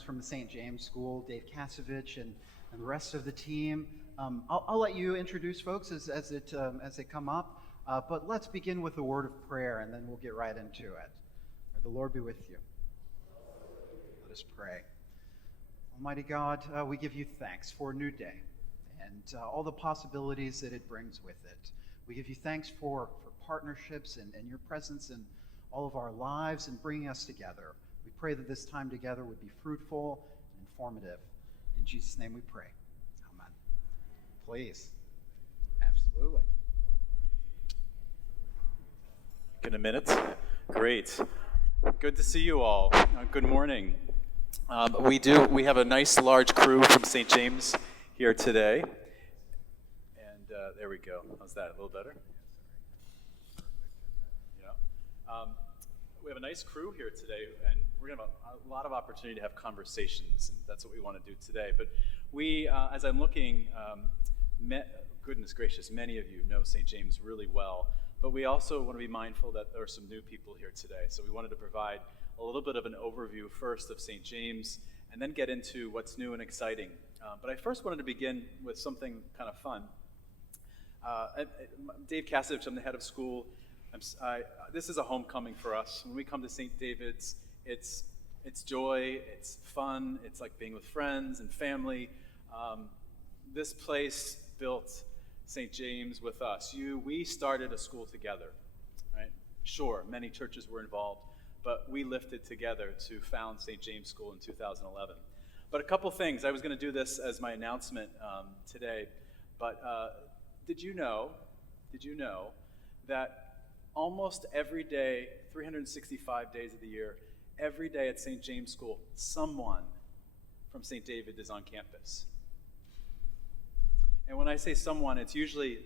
friends from the St. James School, Dave Kasevich and the rest of the team. I'll let you introduce folks as they come up, but let's begin with a word of prayer, and then we'll get right into it. May the Lord be with you. Let us pray. Almighty God, we give you thanks for a new day and all the possibilities that it brings with it. We give you thanks for partnerships and your presence in all of our lives and bringing us together. We pray that this time together would be fruitful and informative. In Jesus' name we pray. Amen. Please. Absolutely. In a minute. Great. Good to see you all. Good morning. We have a nice large crew from St. James here today. And there we go. How's that? A little better? Yeah. We have a nice crew here today, and we're going to have a lot of opportunity to have conversations, and that's what we want to do today. But we, as I'm looking, goodness gracious, many of you know St. James really well, but we also want to be mindful that there are some new people here today. So we wanted to provide a little bit of an overview first of St. James, and then get into what's new and exciting. But I first wanted to begin with something kind of fun. Dave Kasevich, I'm the head of school. This is a homecoming for us. When we come to St. David's, it's joy, it's fun, it's like being with friends and family. This place built St. James with us. We started a school together, right? Sure, many churches were involved, but we lifted together to found St. James School in 2011. But a couple things. I was going to do this as my announcement today, but did you know that almost every day, 365 days of the year, every day at St. James School, someone from St. David is on campus? And when I say someone, it's usually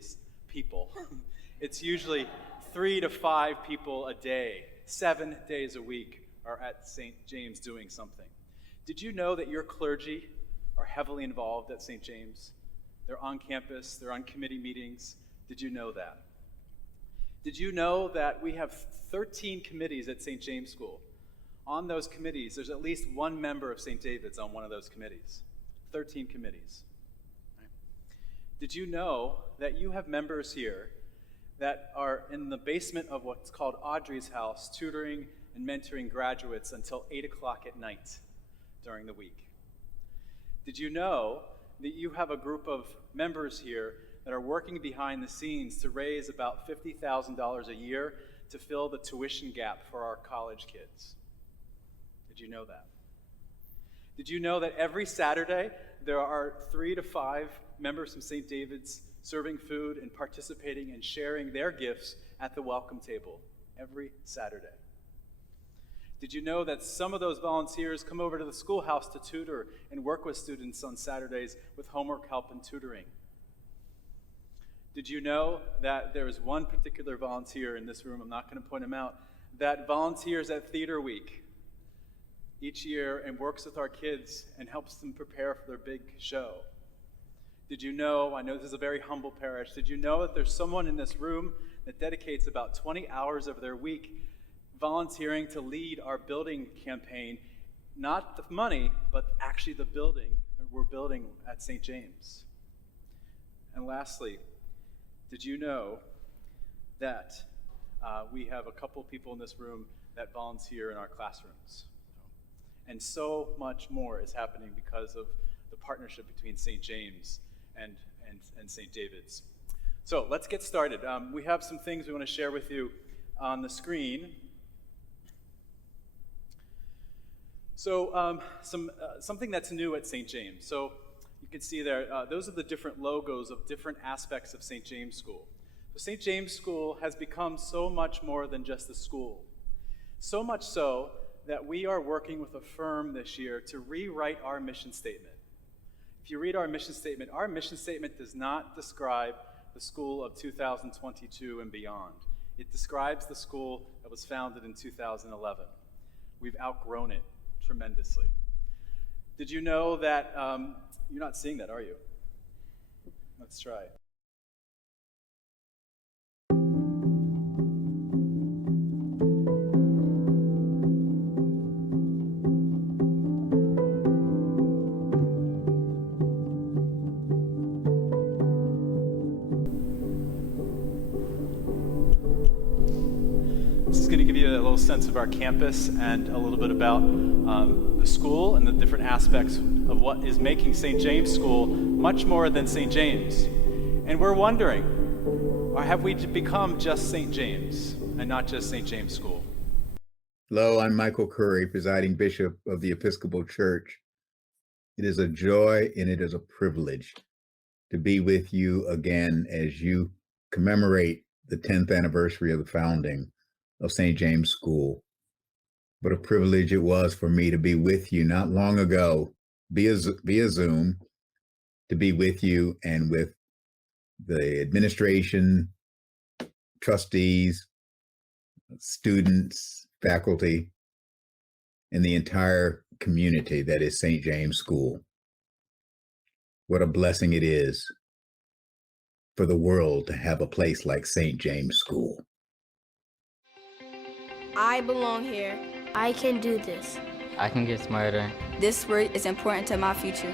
people. It's usually 3 to 5 people a day, 7 days a week are at St. James doing something. Did you know that your clergy are heavily involved at St. James? They're on campus, they're on committee meetings. Did you know that? Did you know that we have 13 committees at St. James School? On those committees, there's at least one member of St. David's on one of those committees. 13 committees. Right? Did you know that you have members here that are in the basement of what's called Audrey's house, tutoring and mentoring graduates until 8 o'clock at night during the week? Did you know that you have a group of members here that are working behind the scenes to raise about $50,000 a year to fill the tuition gap for our college kids? Did you know that? Did you know that every Saturday there are 3 to 5 members from St. David's serving food and participating and sharing their gifts at the welcome table every Saturday? Did you know that some of those volunteers come over to the schoolhouse to tutor and work with students on Saturdays with homework help and tutoring? Did you know that there is one particular volunteer in this room, I'm not going to point him out, that volunteers at Theater Week each year and works with our kids and helps them prepare for their big show? Did you know, I know this is a very humble parish, did you know that there's someone in this room that dedicates about 20 hours of their week volunteering to lead our building campaign, not the money, but actually the building that we're building at St. James? And lastly, did you know that we have a couple people in this room that volunteer in our classrooms? And so much more is happening because of the partnership between St. James and St. David's. So let's get started. We have some things we want to share with you on the screen. So something that's new at St. James. So you can see there, those are the different logos of different aspects of St. James School. So St. James School has become so much more than just a school. So much so that we are working with a firm this year to rewrite our mission statement. If you read our mission statement does not describe the school of 2022 and beyond. It describes the school that was founded in 2011. We've outgrown it tremendously. Did you know that, you're not seeing that, are you? Let's try. a little sense of our campus and a little bit about the school and the different aspects of what is making St. James School much more than St. James. And we're wondering, or have we become just St. James and not just St. James School? Hello, I'm Michael Curry, presiding bishop of the Episcopal Church. It is a joy and it is a privilege to be with you again as you commemorate the 10th anniversary of the founding of St. James School. What a privilege it was for me to be with you not long ago via Zoom, to be with you and with the administration, trustees, students, faculty, and the entire community that is St. James School. What a blessing it is for the world to have a place like St. James School. I belong here. I can do this. I can get smarter. This work is important to my future.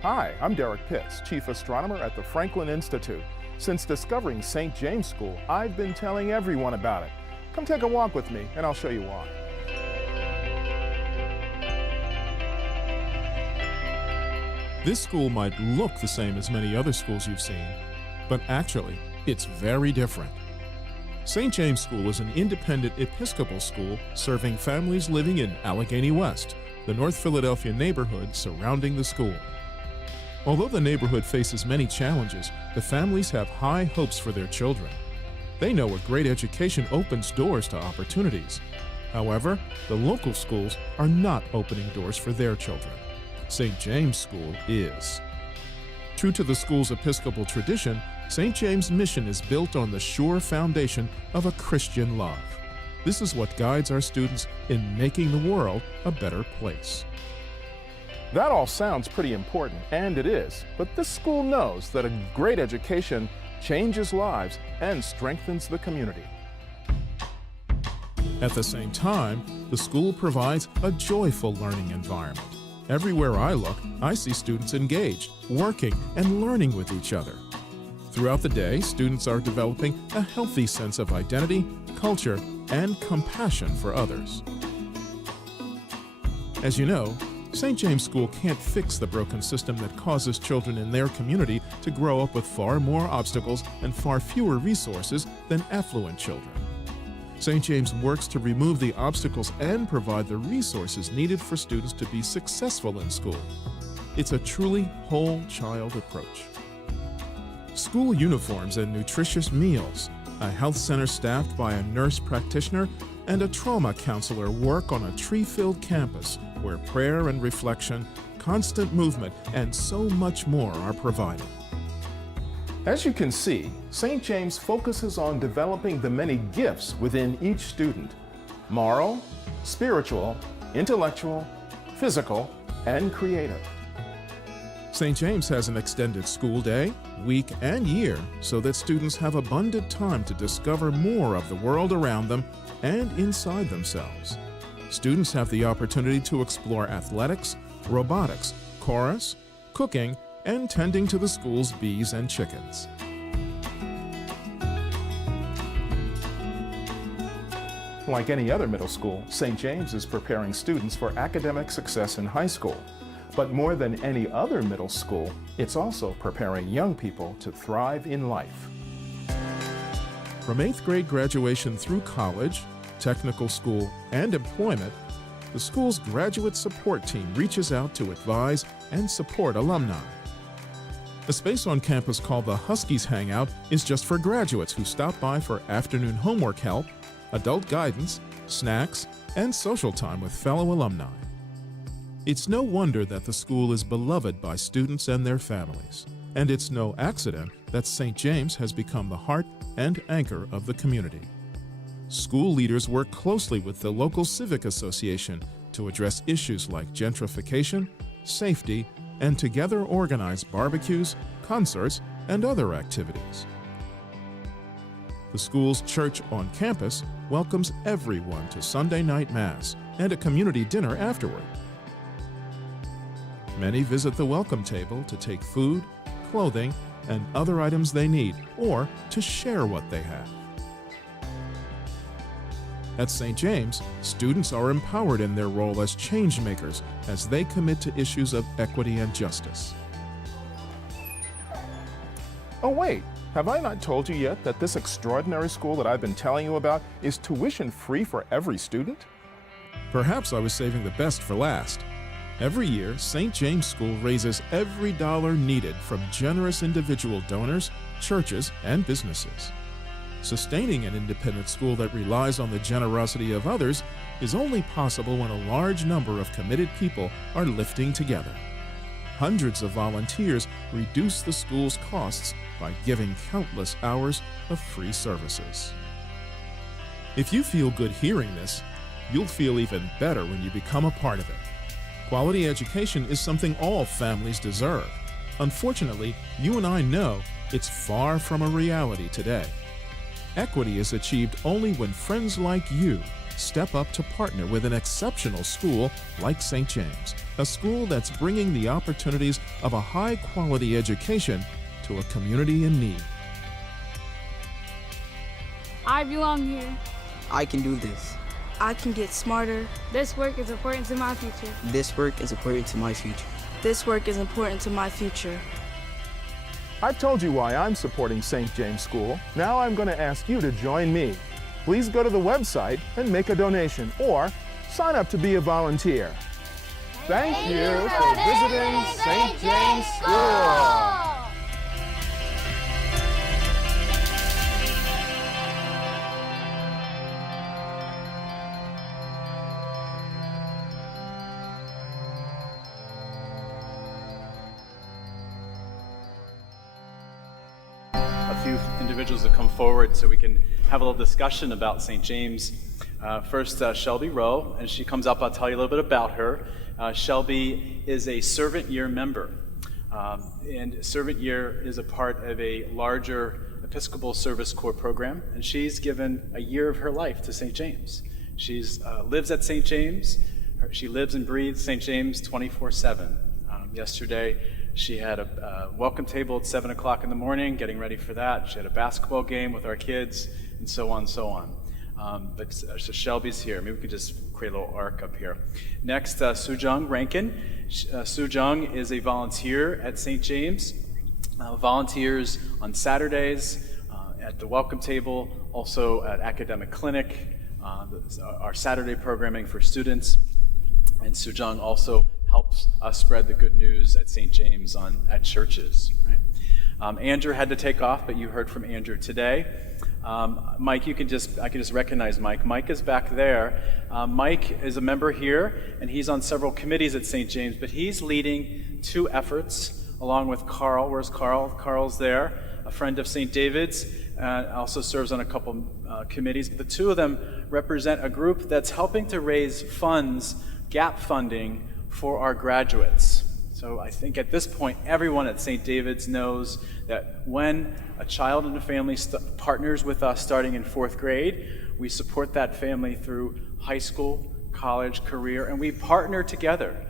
Hi, I'm Derek Pitts, Chief Astronomer at the Franklin Institute. Since discovering St. James School, I've been telling everyone about it. Come take a walk with me and I'll show you why. This school might look the same as many other schools you've seen, but actually, it's very different. St. James School is an independent Episcopal school serving families living in Allegheny West, the North Philadelphia neighborhood surrounding the school. Although the neighborhood faces many challenges, the families have high hopes for their children. They know a great education opens doors to opportunities. However, the local schools are not opening doors for their children. St. James School is. True to the school's Episcopal tradition, St. James' mission is built on the sure foundation of a Christian love. This is what guides our students in making the world a better place. That all sounds pretty important, and it is, but this school knows that a great education changes lives and strengthens the community. At the same time, the school provides a joyful learning environment. Everywhere I look, I see students engaged, working, and learning with each other. Throughout the day, students are developing a healthy sense of identity, culture, and compassion for others. As you know, St. James School can't fix the broken system that causes children in their community to grow up with far more obstacles and far fewer resources than affluent children. St. James works to remove the obstacles and provide the resources needed for students to be successful in school. It's a truly whole child approach. School uniforms and nutritious meals, a health center staffed by a nurse practitioner, and a trauma counselor work on a tree-filled campus where prayer and reflection, constant movement, and so much more are provided. As you can see, St. James focuses on developing the many gifts within each student: moral, spiritual, intellectual, physical, and creative. St. James has an extended school day, week, and year so that students have abundant time to discover more of the world around them and inside themselves. Students have the opportunity to explore athletics, robotics, chorus, cooking, and tending to the school's bees and chickens. Like any other middle school, St. James is preparing students for academic success in high school. But more than any other middle school, it's also preparing young people to thrive in life. From 8th grade graduation through college, technical school, and employment, the school's graduate support team reaches out to advise and support alumni. A space on campus called the Huskies Hangout is just for graduates who stop by for afternoon homework help, adult guidance, snacks, and social time with fellow alumni. It's no wonder that the school is beloved by students and their families, and it's no accident that St. James has become the heart and anchor of the community. School leaders work closely with the local civic association to address issues like gentrification, safety, and together organize barbecues, concerts, and other activities. The school's church on campus welcomes everyone to Sunday night Mass and a community dinner afterward. Many visit the welcome table to take food, clothing, and other items they need, or to share what they have. At St. James, students are empowered in their role as change makers as they commit to issues of equity and justice. Oh wait, have I not told you yet that this extraordinary school that I've been telling you about is tuition free for every student? Perhaps I was saving the best for last. Every year, St. James School raises every dollar needed from generous individual donors, churches, and businesses. Sustaining an independent school that relies on the generosity of others is only possible when a large number of committed people are lifting together. Hundreds of volunteers reduce the school's costs by giving countless hours of free services. If you feel good hearing this, you'll feel even better when you become a part of it. Quality education is something all families deserve. Unfortunately, you and I know it's far from a reality today. Equity is achieved only when friends like you step up to partner with an exceptional school like St. James, a school that's bringing the opportunities of a high-quality education to a community in need. I belong here. I can do this. I can get smarter. This work is important to my future. This work is important to my future. This work is important to my future. I've told you why I'm supporting St. James School. Now I'm going to ask you to join me. Please go to the website and make a donation or sign up to be a volunteer. Thank you for visiting St. James School. A few individuals to come forward so we can have a little discussion about St. James. First, Shelby Rowe, and she comes up. I'll tell you a little bit about her. Shelby is a Servant Year member, and Servant Year is a part of a larger Episcopal Service Corps program, and she's given a year of her life to St. James. She lives at St. James. She lives and breathes St. James 24/7. Yesterday, she had a welcome table at 7 o'clock in the morning, getting ready for that. She had a basketball game with our kids, and so on and so on. So Shelby's here. Maybe we could just create a little arc up here. Next, Sujung Rankin. Sujung is a volunteer at St. James. Volunteers on Saturdays at the welcome table, also at Academic Clinic, our Saturday programming for students. And Sujung also helps us spread the good news at St. James at churches. Right? Andrew had to take off, but you heard from Andrew today. Mike, I can just recognize Mike. Mike is back there. Mike is a member here, and he's on several committees at St. James, but he's leading two efforts along with Carl. Where's Carl? Carl's there, a friend of St. David's, also serves on a couple committees. The two of them represent a group that's helping to raise funds, gap funding, for our graduates. So I think at this point, everyone at St. David's knows that when a child and a family partners with us starting in 4th grade, we support that family through high school, college, career, and we partner together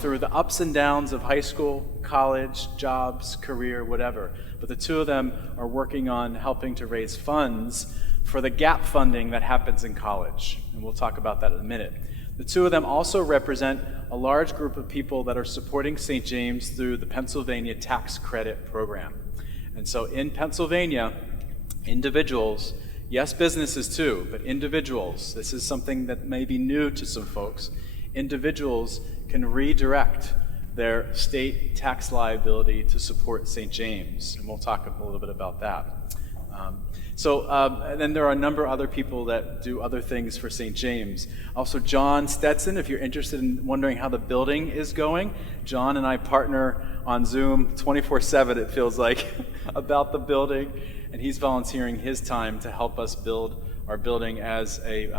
through the ups and downs of high school, college, jobs, career, whatever. But the two of them are working on helping to raise funds for the gap funding that happens in college. And we'll talk about that in a minute. The two of them also represent a large group of people that are supporting St. James through the Pennsylvania Tax Credit Program. And so in Pennsylvania, individuals, yes, businesses too, but individuals, this is something that may be new to some folks, individuals can redirect their state tax liability to support St. James. And we'll talk a little bit about that. And then there are a number of other people that do other things for St. James. Also, John Stetson, if you're interested in wondering how the building is going, John and I partner on Zoom 24/7, it feels like, about the building, and he's volunteering his time to help us build our building as an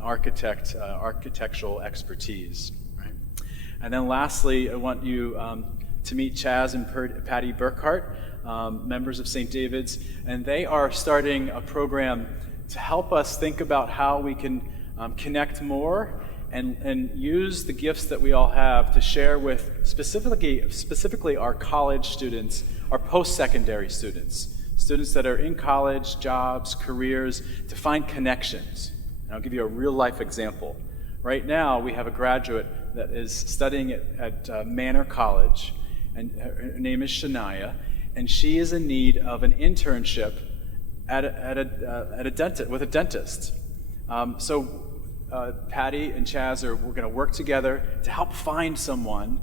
architectural expertise. Right? And then lastly, I want you to meet Chaz and Patty Burkhart, members of St. David's, and they are starting a program to help us think about how we can connect more and use the gifts that we all have to share with specifically our college students, our post-secondary students, students that are in college, jobs, careers, to find connections. And I'll give you a real-life example. Right now, we have a graduate that is studying at Manor College, and her name is Shania, and she is in need of an internship at a dentist, with a dentist. So Patty and Chaz we're going to work together to help find someone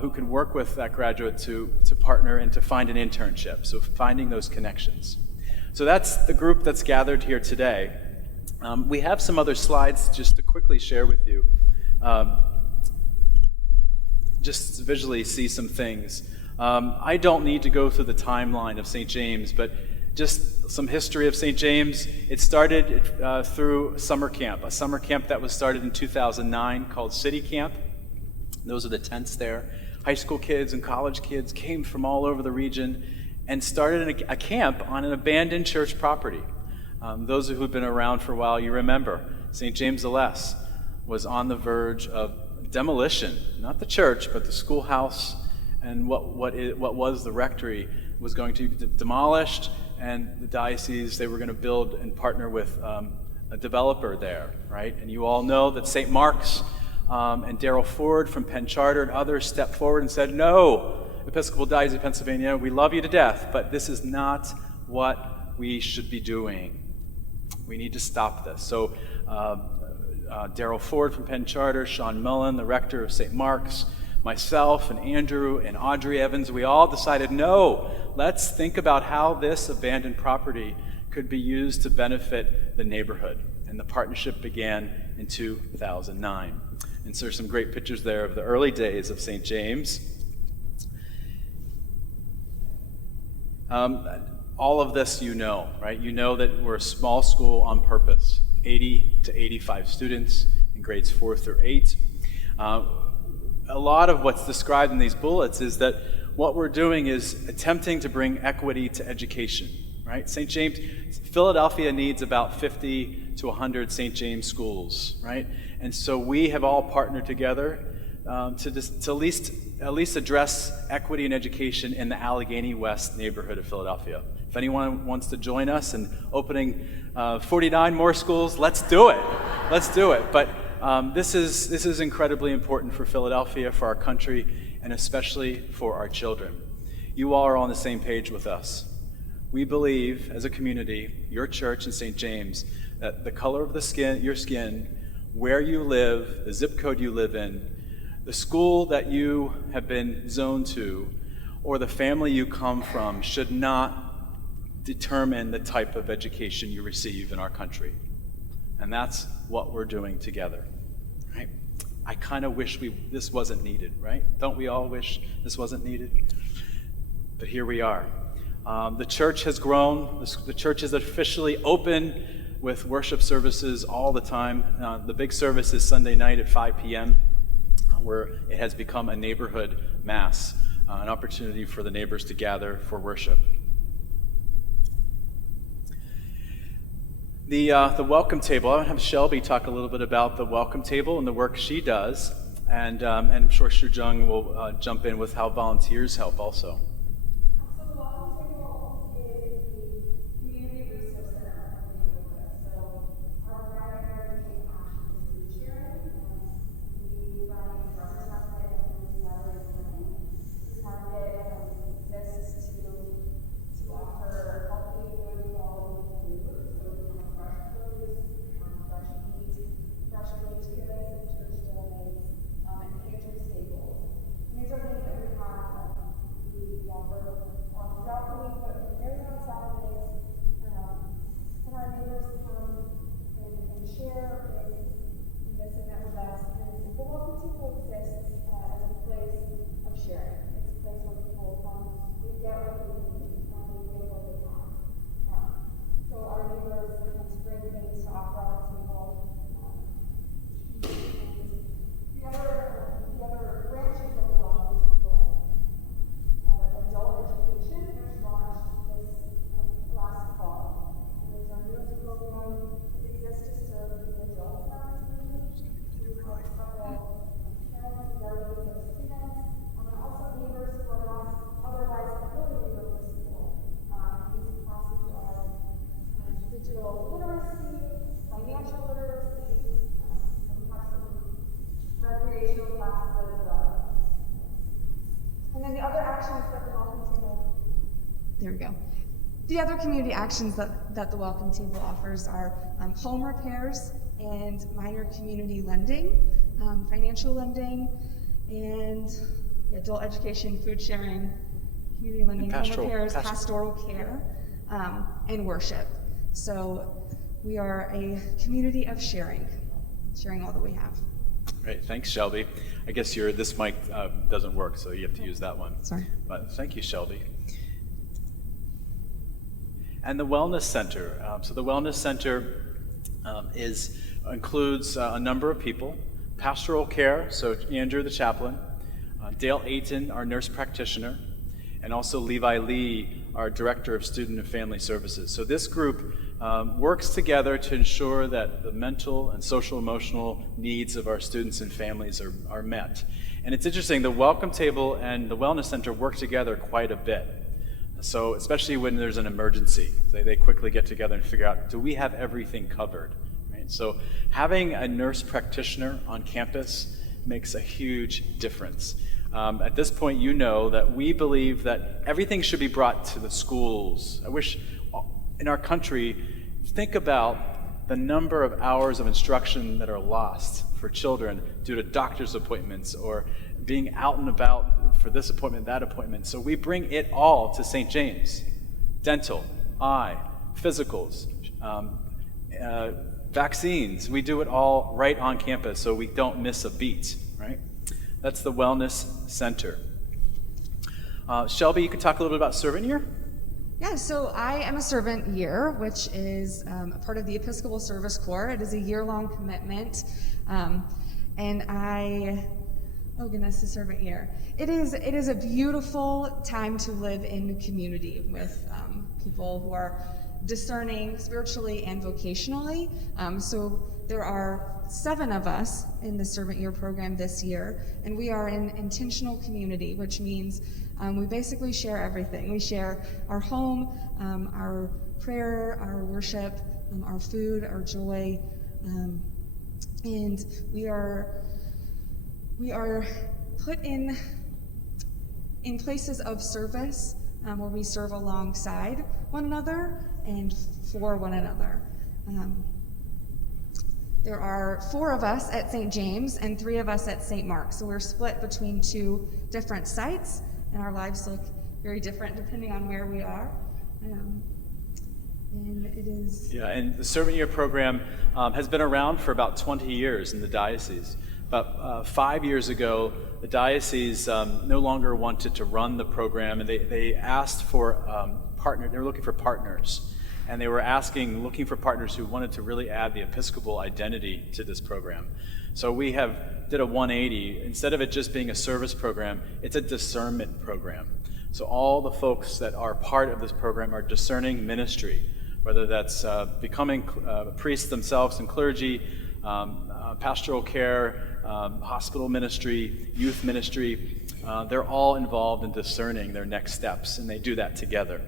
who can work with that graduate to partner and to find an internship. So finding those connections. So that's the group that's gathered here today. We have some other slides just to quickly share with you. Just to visually see some things. I don't need to go through the timeline of St. James, but just some history of St. James. It started through a summer camp that was started in 2009 called City Camp. Those are the tents there. High school kids and college kids came from all over the region and started a camp on an abandoned church property. Those who've been around for a while, you remember, St. James the Less was on the verge of demolition. Not the church, but the schoolhouse and what was the rectory was going to be demolished, and the diocese, they were going to build and partner with a developer there, right? And you all know that St. Mark's and Daryl Ford from Penn Charter and others stepped forward and said, no, Episcopal Diocese of Pennsylvania, we love you to death, but this is not what we should be doing. We need to stop this. So Daryl Ford from Penn Charter, Sean Mullen, the rector of St. Mark's, myself and Andrew and Audrey Evans, we all decided, no, let's think about how this abandoned property could be used to benefit the neighborhood. And the partnership began in 2009. And so there's some great pictures there of the early days of St. James. All of this you know, right? You know that we're a small school on purpose, 80 to 85 students in grades 4 through 8. A lot of what's described in these bullets is that what we're doing is attempting to bring equity to education, right? St. James, Philadelphia needs about 50 to 100 St. James schools, right? And so we have all partnered together to at least address equity in education in the Allegheny West neighborhood of Philadelphia. If anyone wants to join us in opening 49 more schools, let's do it. Let's do it. But this is incredibly important for Philadelphia, for our country, and especially for our children. You all are on the same page with us. We believe, as a community, your church and St. James, that the color of your skin, where you live, the zip code you live in, the school that you have been zoned to, or the family you come from should not determine the type of education you receive in our country. And that's what we're doing together, right? I kind of wish this wasn't needed, right? Don't we all wish this wasn't needed? But here we are. The church has grown. The church is officially open with worship services all the time. The big service is Sunday night at 5 p.m., where it has become a neighborhood mass, an opportunity for the neighbors to gather for worship. The welcome table. I'm going to have Shelby talk a little bit about the welcome table and the work she does, and I'm sure Shu Jung will jump in with how volunteers help also. then the other actions that the Welcome Table, there we go. The other community actions that the Welcome Table offers are home repairs and minor community lending, financial lending, and adult education, food sharing, community lending, home repairs, pastoral care, and worship. So we are a community of sharing all that we have. Great, thanks, Shelby. I guess this mic doesn't work, so you have to use that one. Sorry. But thank you, Shelby. And the Wellness Center. So the Wellness Center includes a number of people. Pastoral care, so Andrew, the chaplain, Dale Ayton, our nurse practitioner, and also Levi Lee, our director of student and family services. So this group works together to ensure that the mental and social emotional needs of our students and families are met. And it's interesting, the Welcome Table and the Wellness Center work together quite a bit. So especially when there's an emergency, they quickly get together and figure out, do we have everything covered? Right? So having a nurse practitioner on campus makes a huge difference. At this point, you know that we believe that everything should be brought to the schools. I wish in our country, think about the number of hours of instruction that are lost for children due to doctor's appointments or being out and about for this appointment, that appointment. So we bring it all to St. James. Dental, eye, physicals, vaccines. We do it all right on campus so we don't miss a beat, right? That's the Wellness Center. Shelby, you can talk a little bit about Servant Year? Yeah, so I am a Servant Year, which is a part of the Episcopal Service Corps. It is a year-long commitment, and oh goodness, the Servant Year. It is a beautiful time to live in community with people who are discerning spiritually and vocationally. So there are 7 of us in the Servant Year program this year, and we are in intentional community, which means we basically share everything. We share our home, our prayer, our worship, our food, our joy, and we are put in places of service where we serve alongside one another and for one another. There are 4 of us at St. James and 3 of us at St. Mark, so we're split between 2 different sites, and our lives look very different depending on where we are. And it is... Yeah, and the Servant Year program has been around for about 20 years in the diocese. About 5 years ago, the diocese no longer wanted to run the program, and they asked for they were looking for partners. And they were looking for partners who wanted to really add the Episcopal identity to this program. So we did a 180. Instead of it just being a service program, it's a discernment program. So all the folks that are part of this program are discerning ministry, whether that's becoming priests themselves and clergy, pastoral care, hospital ministry, youth ministry. They're all involved in discerning their next steps, and they do that together.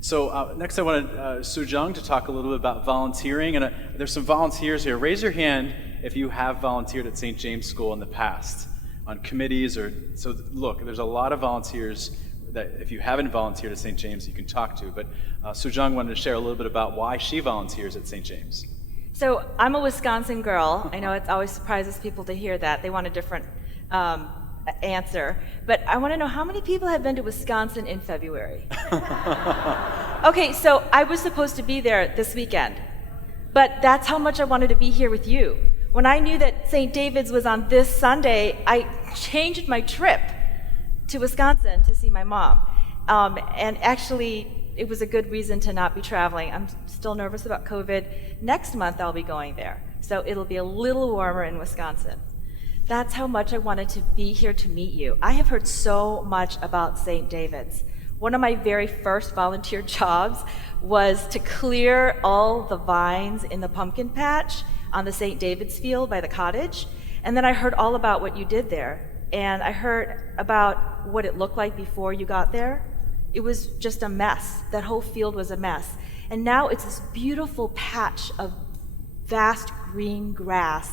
So next I wanted Sujung to talk a little bit about volunteering, and there's some volunteers here. Raise your hand if you have volunteered at St. James School in the past on committees so look, there's a lot of volunteers that if you haven't volunteered at St. James you can talk to, but Sujung wanted to share a little bit about why she volunteers at St. James. So I'm a Wisconsin girl. I know it always surprises people to hear that. They want a different answer. But I want to know how many people have been to Wisconsin in February? Okay, so I was supposed to be there this weekend, but that's how much I wanted to be here with you. When I knew that St. David's was on this Sunday, I changed my trip to Wisconsin to see my mom. And actually, it was a good reason to not be traveling. I'm still nervous about COVID. Next month, I'll be going there. So it'll be a little warmer in Wisconsin. That's how much I wanted to be here to meet you. I have heard so much about St. David's. One of my very first volunteer jobs was to clear all the vines in the pumpkin patch on the St. David's field by the cottage. And then I heard all about what you did there. And I heard about what it looked like before you got there. It was just a mess. That whole field was a mess. And now it's this beautiful patch of vast green grass.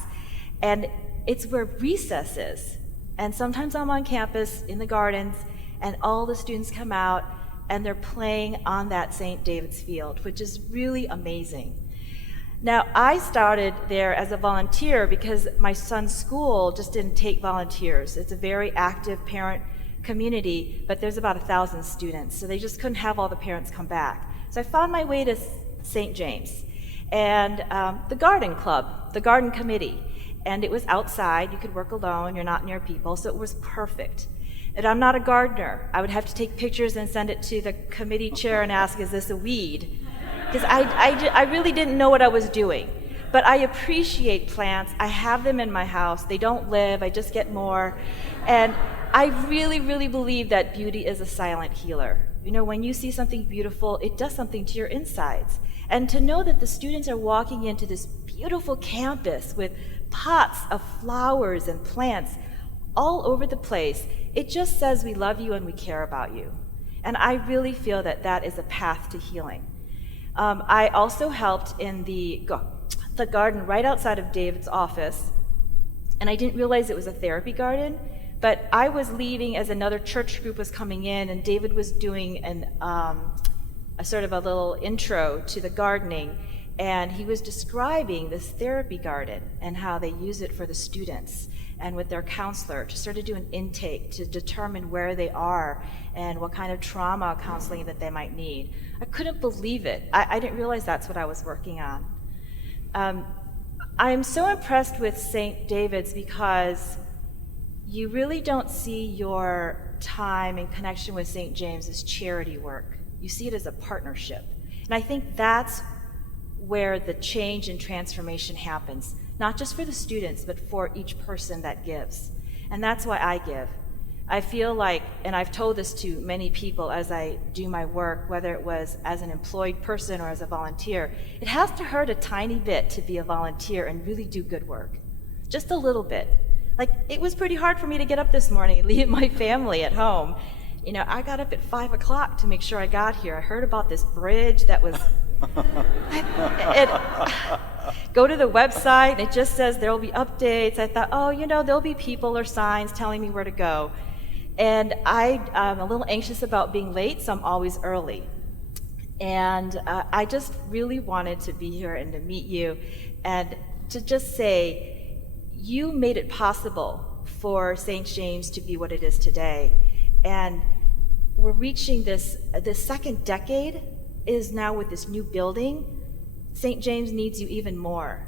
And it's where recess is. And sometimes I'm on campus in the gardens, and all the students come out, and they're playing on that St. David's field, which is really amazing. Now, I started there as a volunteer because my son's school just didn't take volunteers. It's a very active parent community, but there's about 1,000 students, so they just couldn't have all the parents come back. So I found my way to St. James and the garden club, the garden committee, and it was outside. You could work alone, you're not near people, so it was perfect. And I'm not a gardener. I would have to take pictures and send it to the committee chair and ask, is this a weed? Because I really didn't know what I was doing. But I appreciate plants. I have them in my house. They don't live, I just get more. And I really, really believe that beauty is a silent healer. You know, when you see something beautiful, it does something to your insides. And to know that the students are walking into this beautiful campus with pots of flowers and plants all over the place, it just says we love you and we care about you. And I really feel that that is a path to healing. I also helped in the garden right outside of David's office, and I didn't realize it was a therapy garden, but I was leaving as another church group was coming in, and David was doing a sort of a little intro to the gardening, and he was describing this therapy garden and how they use it for the students and with their counselor to sort of do an intake to determine where they are and what kind of trauma counseling that they might need. I couldn't believe it. I didn't realize that's what I was working on. I'm so impressed with St. David's because you really don't see your time in connection with St. James as charity work. You see it as a partnership. And I think that's where the change and transformation happens, not just for the students, but for each person that gives. And that's why I give. I feel like, and I've told this to many people as I do my work, whether it was as an employed person or as a volunteer, it has to hurt a tiny bit to be a volunteer and really do good work. Just a little bit. Like, it was pretty hard for me to get up this morning and leave my family at home. You know, I got up at 5 o'clock to make sure I got here. I heard about this bridge that was... Go to the website, and it just says there will be updates. I thought, oh, you know, there'll be people or signs telling me where to go. And I'm a little anxious about being late, so I'm always early. And I just really wanted to be here and to meet you and to just say, you made it possible for St. James to be what it is today. And we're reaching this second decade is now with this new building. St. James needs you even more.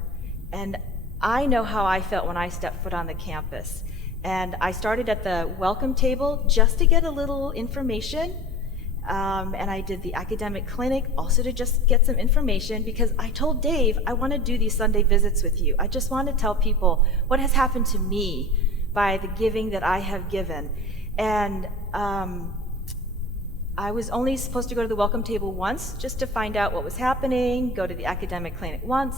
And I know how I felt when I stepped foot on the campus. And I started at the welcome table just to get a little information. And I did the academic clinic also to just get some information, because I told Dave, I want to do these Sunday visits with you. I just want to tell people what has happened to me by the giving that I have given. And I was only supposed to go to the welcome table once just to find out what was happening, go to the academic clinic once,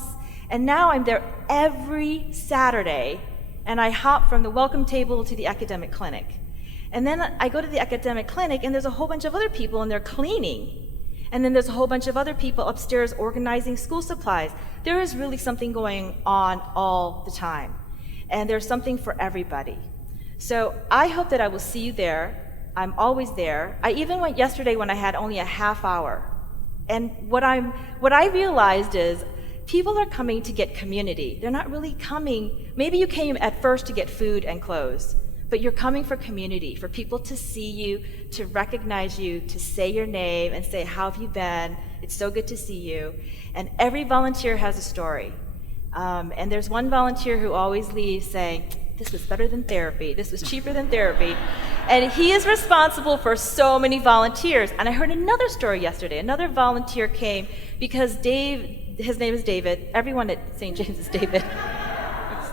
and now I'm there every Saturday, and I hop from the welcome table to the academic clinic. And then I go to the academic clinic, and there's a whole bunch of other people, and they're cleaning. And then there's a whole bunch of other people upstairs organizing school supplies. There is really something going on all the time, and there's something for everybody. So I hope that I will see you there. I'm always there. I even went yesterday when I had only a half hour. And what I realized is people are coming to get community. They're not really coming, maybe you came at first to get food and clothes, but you're coming for community, for people to see you, to recognize you, to say your name and say, how have you been? It's so good to see you. And every volunteer has a story. And there's one volunteer who always leaves saying, this was better than therapy. This was cheaper than therapy. And he is responsible for so many volunteers. And I heard another story yesterday. Another volunteer came because Dave, his name is David. Everyone at St. James is David.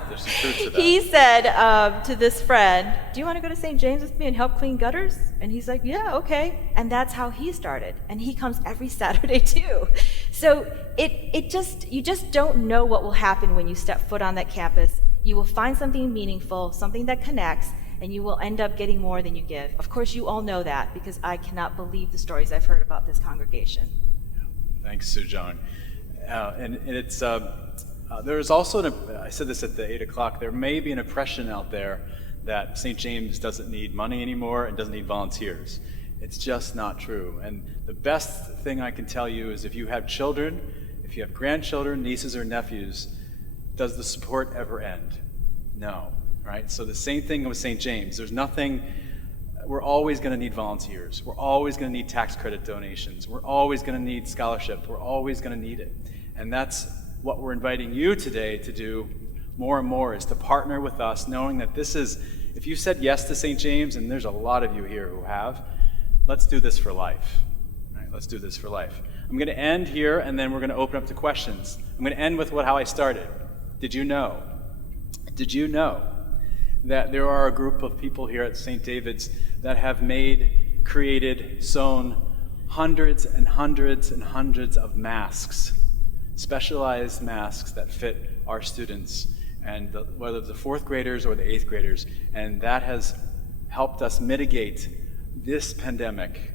There's some truth to that. He said to this friend, do you want to go to St. James with me and help clean gutters? And he's like, yeah, okay. And that's how he started. And he comes every Saturday too. So you just don't know what will happen when you step foot on that campus. You will find something meaningful, something that connects, and you will end up getting more than you give. Of course, you all know that, because I cannot believe the stories I've heard about this congregation. Thanks, Sujong. And it's There's also, I said this at the 8 o'clock, there may be an impression out there that St. James doesn't need money anymore and doesn't need volunteers. It's just not true. And the best thing I can tell you is if you have children, if you have grandchildren, nieces or nephews, does the support ever end? No, right? So the same thing with St. James. There's nothing, we're always going to need volunteers. We're always going to need tax credit donations. We're always going to need scholarships. We're always going to need it. And that's what we're inviting you today to do more and more, is to partner with us, knowing that this is, if you said yes to St. James, and there's a lot of you here who have, let's do this for life. Right, let's do this for life. I'm going to end here, and then we're going to open up to questions. I'm going to end with how I started. Did you know that there are a group of people here at St. David's that have created, sewn hundreds and hundreds and hundreds of masks, specialized masks that fit our students, and whether the 4th graders or the 8th graders, and that has helped us mitigate this pandemic,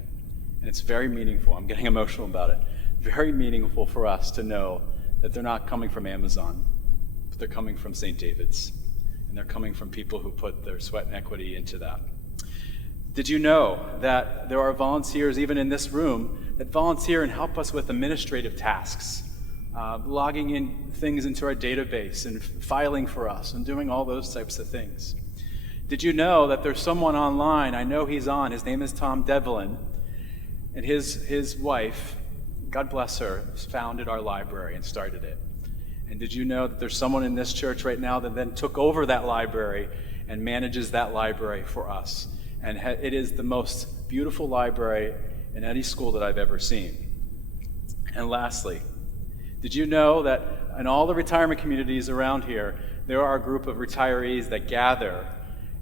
and it's very meaningful. I'm getting emotional about it. Very meaningful for us to know that they're not coming from Amazon, but they're coming from St. David's, and they're coming from people who put their sweat and equity into that. Did you know that there are volunteers, even in this room, that volunteer and help us with administrative tasks, logging in things into our database and filing for us and doing all those types of things? Did you know that there's someone online, I know he's on, his name is Tom Devlin, and his wife, God bless her, founded our library and started it. And did you know that there's someone in this church right now that then took over that library and manages that library for us? And it is the most beautiful library in any school that I've ever seen. And lastly, did you know that in all the retirement communities around here, there are a group of retirees that gather,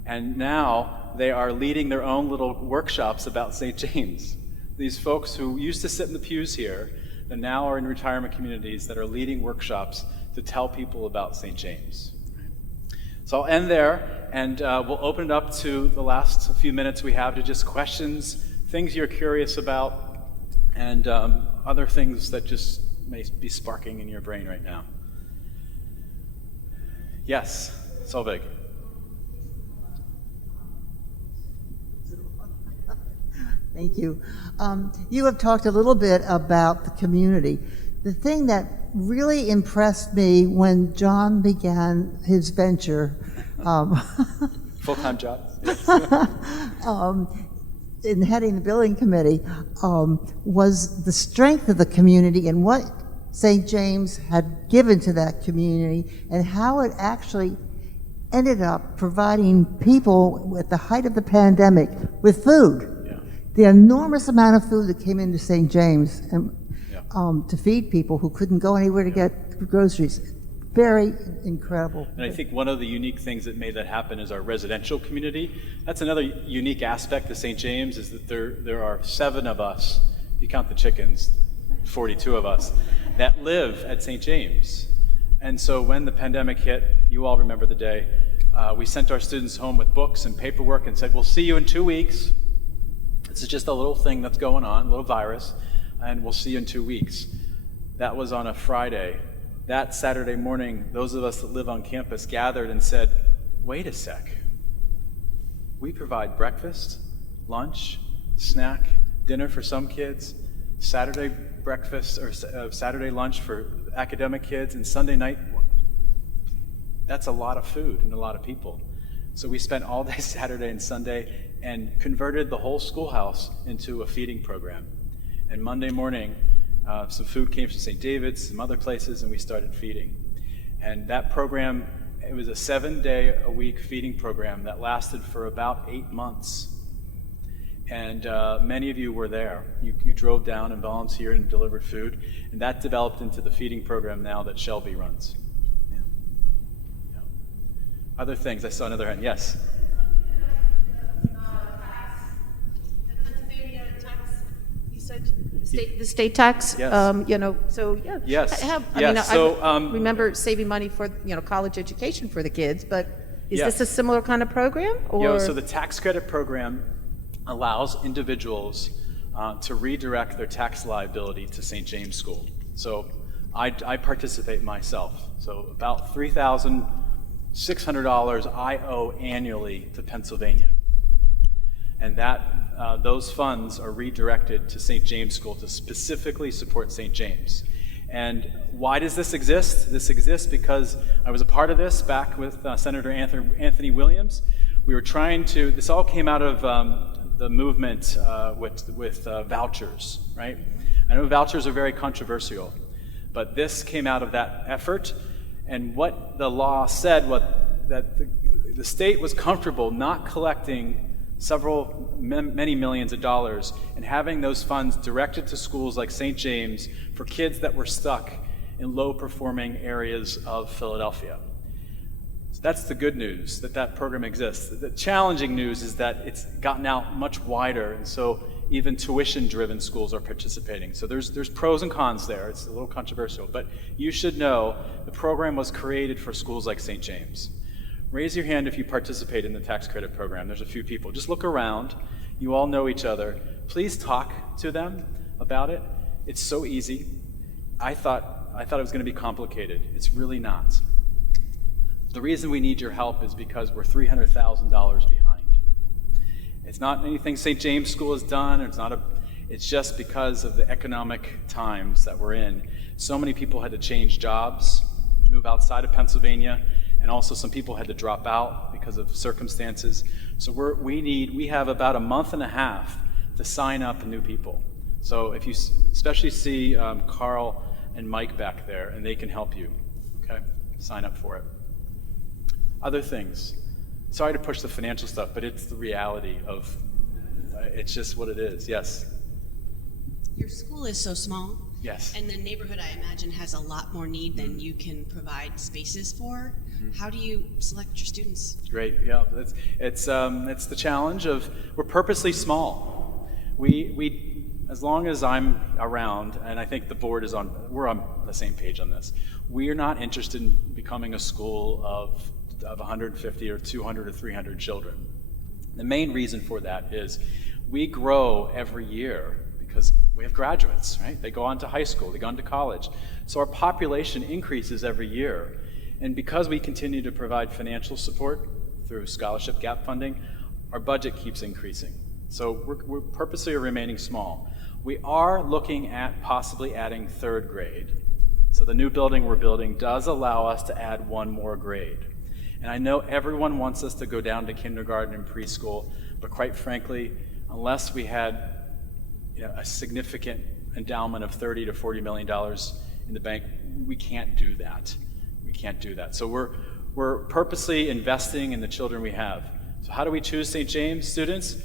and now they are leading their own little workshops about St. James. These folks who used to sit in the pews here, that now are in retirement communities that are leading workshops to tell people about St. James. So I'll end there, and we'll open it up to the last few minutes we have to just questions, things you're curious about, and other things that just may be sparking in your brain right now. Yes, Solveig. Thank you. You have talked a little bit about the community. The thing that really impressed me when John began his venture, Full-time job? in heading the building committee, was the strength of the community and what St. James had given to that community, and how it actually ended up providing people at the height of the pandemic with food. The enormous amount of food that came into St. James and, to feed people who couldn't go anywhere to get groceries. Very incredible. And I think one of the unique things that made that happen is our residential community. That's another unique aspect of St. James, is that there are 7 of us, you count the chickens, 42 of us, that live at St. James. And so when the pandemic hit, you all remember the day, we sent our students home with books and paperwork and said, we'll see you in 2 weeks. This is just a little thing that's going on, a little virus, and we'll see you in 2 weeks. That was on a Friday. That Saturday morning, those of us that live on campus gathered and said, wait a sec. We provide breakfast, lunch, snack, dinner for some kids, Saturday breakfast or Saturday lunch for academic kids, and Sunday night. That's a lot of food and a lot of people. So we spent all day Saturday and Sunday and converted the whole schoolhouse into a feeding program. And Monday morning, some food came from St. David's, some other places, and we started feeding. And that program, it was a 7-day-a-week feeding program that lasted for about 8 months. And many of you were there. You drove down and volunteered and delivered food, and that developed into the feeding program now that Shelby runs. Yeah. Other things, I saw another hand, yes? The state tax, Yes. So yeah. Yes. I remember saving money for, college education for the kids, but is this a similar kind of program? Or? So the tax credit program allows individuals to redirect their tax liability to St. James School. So I participate myself. So about $3,600 I owe annually to Pennsylvania. And those funds are redirected to St. James School to specifically support St. James. And why does this exist? This exists because I was a part of this back with Senator Anthony Williams. We were trying to, this all came out of the movement with vouchers, right? I know vouchers are very controversial, but this came out of that effort. And what the law said was that the state was comfortable not collecting many millions of dollars and having those funds directed to schools like St. James for kids that were stuck in low-performing areas of Philadelphia. So that's the good news, that program exists. The challenging news is that it's gotten out much wider, and so even tuition-driven schools are participating. So there's pros and cons there. It's a little controversial, but you should know the program was created for schools like St. James. Raise your hand if you participate in the tax credit program. There's a few people. Just look around. You all know each other. Please talk to them about it. It's so easy. I thought it was going to be complicated. It's really not. The reason we need your help is because we're $300,000 behind. It's not anything St. James School has done. It's just because of the economic times that we're in. So many people had to change jobs, move outside of Pennsylvania, and also some people had to drop out because of circumstances. So we have about a month and a half to sign up new people. So if you especially see Carl and Mike back there, and they can help you, okay? Sign up for it. Other things. Sorry to push the financial stuff, but it's the reality of, it's just what it is. Yes? Your school is so small. Yes. And the neighborhood, I imagine, has a lot more need than you can provide spaces for. How do you select your students? Great, yeah. It's the challenge of, we're purposely small. We as long as I'm around, and I think the board we're on the same page on this, we are not interested in becoming a school of 150 or 200 or 300 children. The main reason for that is we grow every year because we have graduates, right? They go on to high school, they go on to college. So our population increases every year. And because we continue to provide financial support through scholarship gap funding, our budget keeps increasing. So we're purposely remaining small. We are looking at possibly adding third grade. So the new building we're building does allow us to add one more grade. And I know everyone wants us to go down to kindergarten and preschool, but quite frankly, unless we had a significant endowment of $30 to $40 million in the bank, we can't do that. We can't do that. So we're purposely investing in the children we have. So how do we choose St. James students?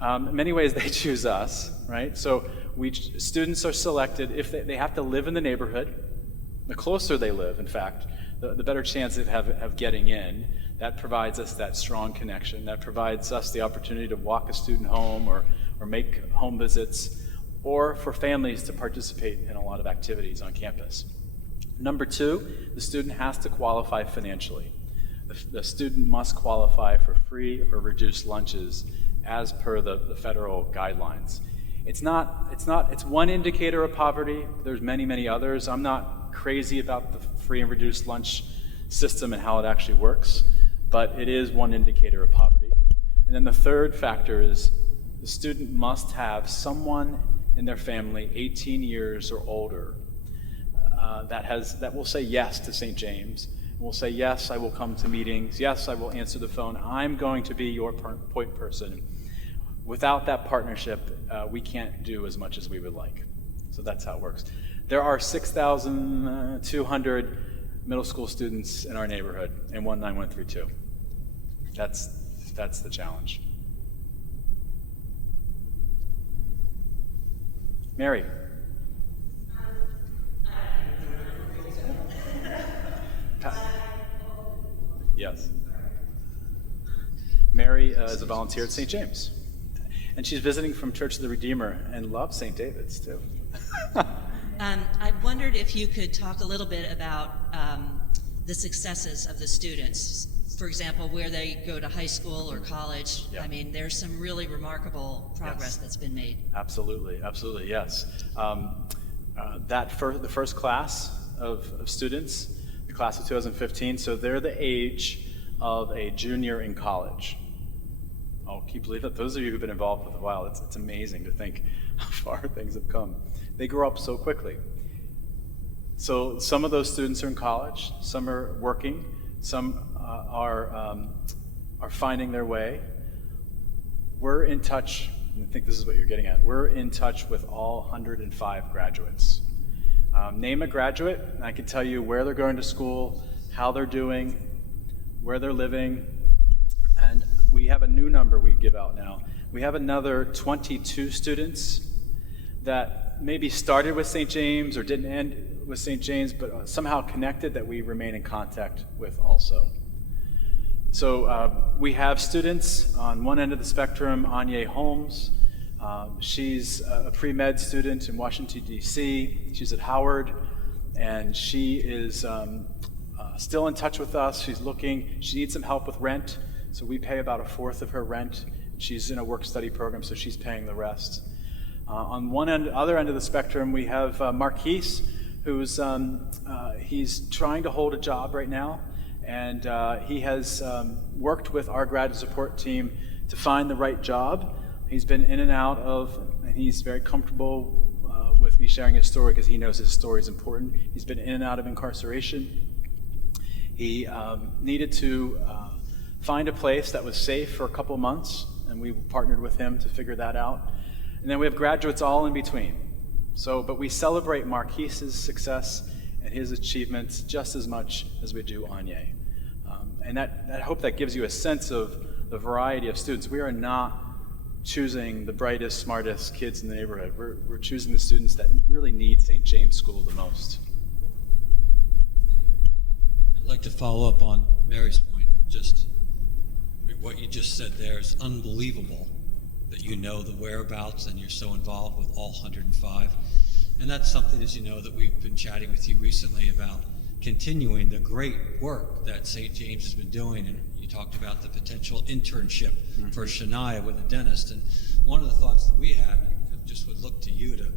In many ways, they choose us, right? So students are selected if they have to live in the neighborhood. The closer they live, in fact, the better chance they have of getting in. That provides us that strong connection. That provides us the opportunity to walk a student home or make home visits, or for families to participate in a lot of activities on campus. Number two, the student has to qualify financially. The student must qualify for free or reduced lunches as per the federal guidelines. It's one indicator of poverty. There's many, many others. I'm not crazy about the free and reduced lunch system and how it actually works, but it is one indicator of poverty. And then the third factor is the student must have someone in their family 18 years or older that will say yes to St. James, will say, yes, I will come to meetings, yes, I will answer the phone, I'm going to be your point person. Without that partnership, we can't do as much as we would like. So that's how it works. There are 6,200 middle school students in our neighborhood in 19132. That's the challenge. Mary. Yes. Mary is a volunteer at St. James. And she's visiting from Church of the Redeemer and loves St. David's too. I wondered if you could talk a little bit about the successes of the students. For example, where they go to high school or college. Yeah. I mean, there's some really remarkable progress that's been made. Absolutely, absolutely, yes. the first class of students, the class of 2015, so they're the age of a junior in college. Oh, can you believe that? Those of you who've been involved with it a while, it's amazing to think how far things have come. They grow up so quickly. So some of those students are in college, some are working, some are finding their way. We're in touch, and I think this is what you're getting at, we're in touch with all 105 graduates. Name a graduate, and I can tell you where they're going to school, how they're doing, where they're living, and we have a new number we give out now. We have another 22 students that maybe started with St. James or didn't end with St. James, but somehow connected that we remain in contact with also. So we have students on one end of the spectrum, Anya Holmes. She's a pre-med student in Washington, D.C. She's at Howard, and she is still in touch with us. She's looking, she needs some help with rent, so we pay about 1/4 of her rent. She's in a work-study program, so she's paying the rest. On one end, other end of the spectrum, we have Marquise, who's he's trying to hold a job right now, and he has worked with our graduate support team to find the right job. He's been in and out of, and he's very comfortable with me sharing his story because he knows his story is important. He's been in and out of incarceration. He needed to find a place that was safe for a couple months, and we partnered with him to figure that out. And then we have graduates all in between. So, but we celebrate Marquise's success and his achievements just as much as we do Anya. And I hope that gives you a sense of the variety of students. We are not choosing the brightest, smartest kids in the neighborhood. We're choosing the students that really need St. James School the most. I'd like to follow up on Mary's point. Just what you just said there is unbelievable that you know the whereabouts and you're so involved with all 105. And that's something, as you know, that we've been chatting with you recently about continuing the great work that St. James has been doing. And you talked about the potential internship for Shania with a dentist. And one of the thoughts that we had, just would look to you to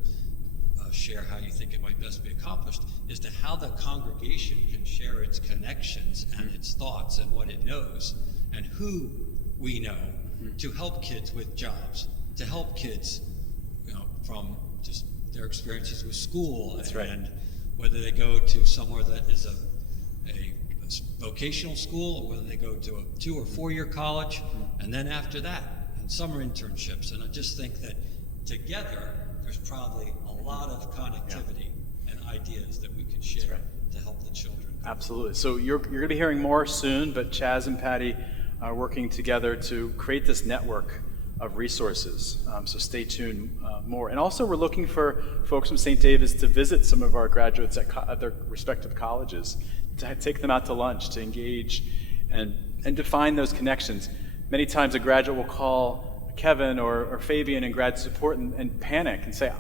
share how you think it might best be accomplished, is to how the congregation can share its connections and its thoughts and what it knows and who we know to help kids with jobs, to help kids, from just their experiences with school. That's right. And whether they go to somewhere that is a vocational school or whether they go to a 2 or 4 year college, and then after that, and summer internships. And I just think that together, there's probably a lot of connectivity and ideas that we can share to help the children. Absolutely. So you're going to be hearing more soon, but Chaz and Patty are working together to create this network of resources. So stay tuned more. And also we're looking for folks from St. David's to visit some of our graduates at their respective colleges, to take them out to lunch, to engage and define those connections. Many times a graduate will call Kevin or Fabian in grad support and panic and say,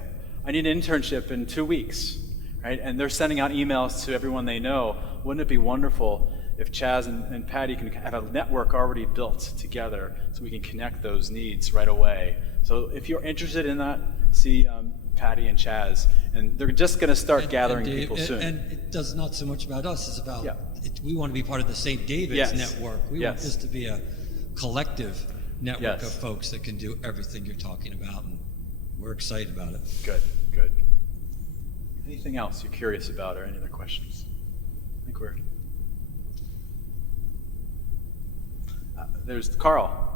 I need an internship in 2 weeks, right? And they're sending out emails to everyone they know. Wouldn't it be wonderful if Chaz and Patty can have a network already built together so we can connect those needs right away? So if you're interested in that, see Patty and Chaz, and they're just going to start gathering Dave, people soon. And it does not so much about us, it's about, we want to be part of the St. David's network. We want this to be a collective network of folks that can do everything you're talking about, and we're excited about it. Good, good. Anything else you're curious about or any other questions? I think we're... there's Carl.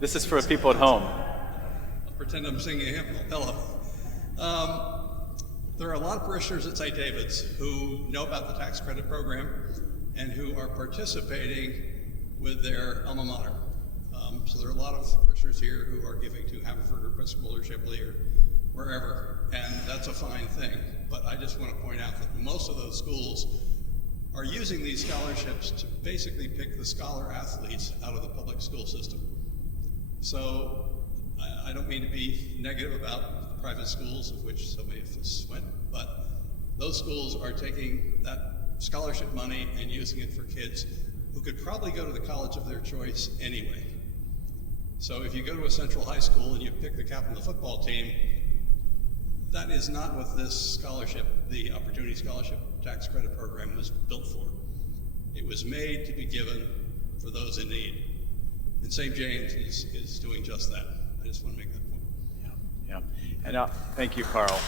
This is for people at home. I'll pretend I'm singing a hymn. Hello. There are a lot of parishioners at St. David's who know about the tax credit program and who are participating with their alma mater. So there are a lot of parishioners here who are giving to Haverford or Episcopal or Shipley or wherever, and that's a fine thing. But I just want to point out that most of those schools are using these scholarships to basically pick the scholar athletes out of the public school system. So I don't mean to be negative about private schools, of which so many of us went, but those schools are taking that scholarship money and using it for kids who could probably go to the college of their choice anyway. So if you go to a central high school and you pick the captain of the football team, that is not what this scholarship, the Opportunity Scholarship Tax Credit Program, was built for. It was made to be given for those in need. And St. James is doing just that. I just want to make that point. Yeah. And thank you, Carl.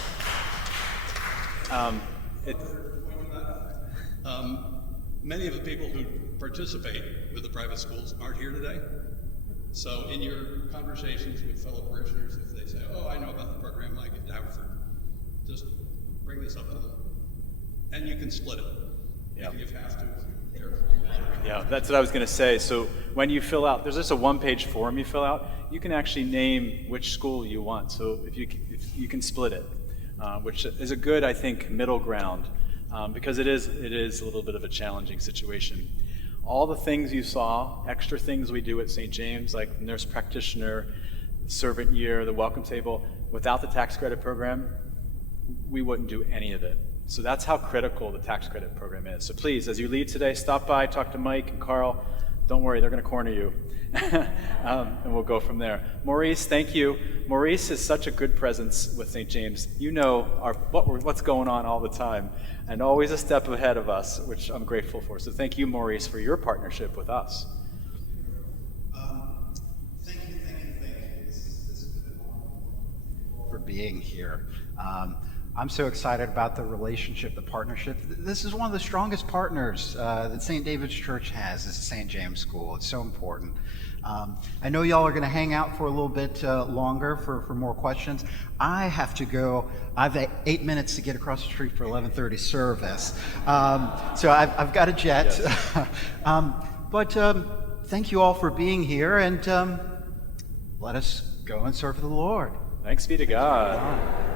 Many of the people who participate with the private schools aren't here today. So in your conversations with fellow parishioners, if they say, oh, I know about the program like at Davenport, just bring this up to them. And you can split it if you have to. Yeah, that's what I was going to say. So when you fill out, there's just a one-page form you fill out. You can actually name which school you want. So if you can split it, which is a good, I think, middle ground, because it is a little bit of a challenging situation. All the things you saw, extra things we do at St. James, like nurse practitioner, servant year, the welcome table, without the tax credit program, we wouldn't do any of it. So that's how critical the tax credit program is. So please, as you leave today, stop by, talk to Mike and Carl. Don't worry, they're going to corner you. And we'll go from there. Maurice, thank you. Maurice is such a good presence with St. James. You know what's going on all the time, and always a step ahead of us, which I'm grateful for. So thank you, Maurice, for your partnership with us. Thank you. This has been wonderful for being here. I'm so excited about the relationship, the partnership. This is one of the strongest partners that St. David's Church has, is St. James School. It's so important. I know y'all are going to hang out for a little bit longer for more questions. I have to go. I have 8 minutes to get across the street for 11:30 service. So I've got a jet. Yes. But thank you all for being here, and let us go and serve the Lord. Thanks be to God.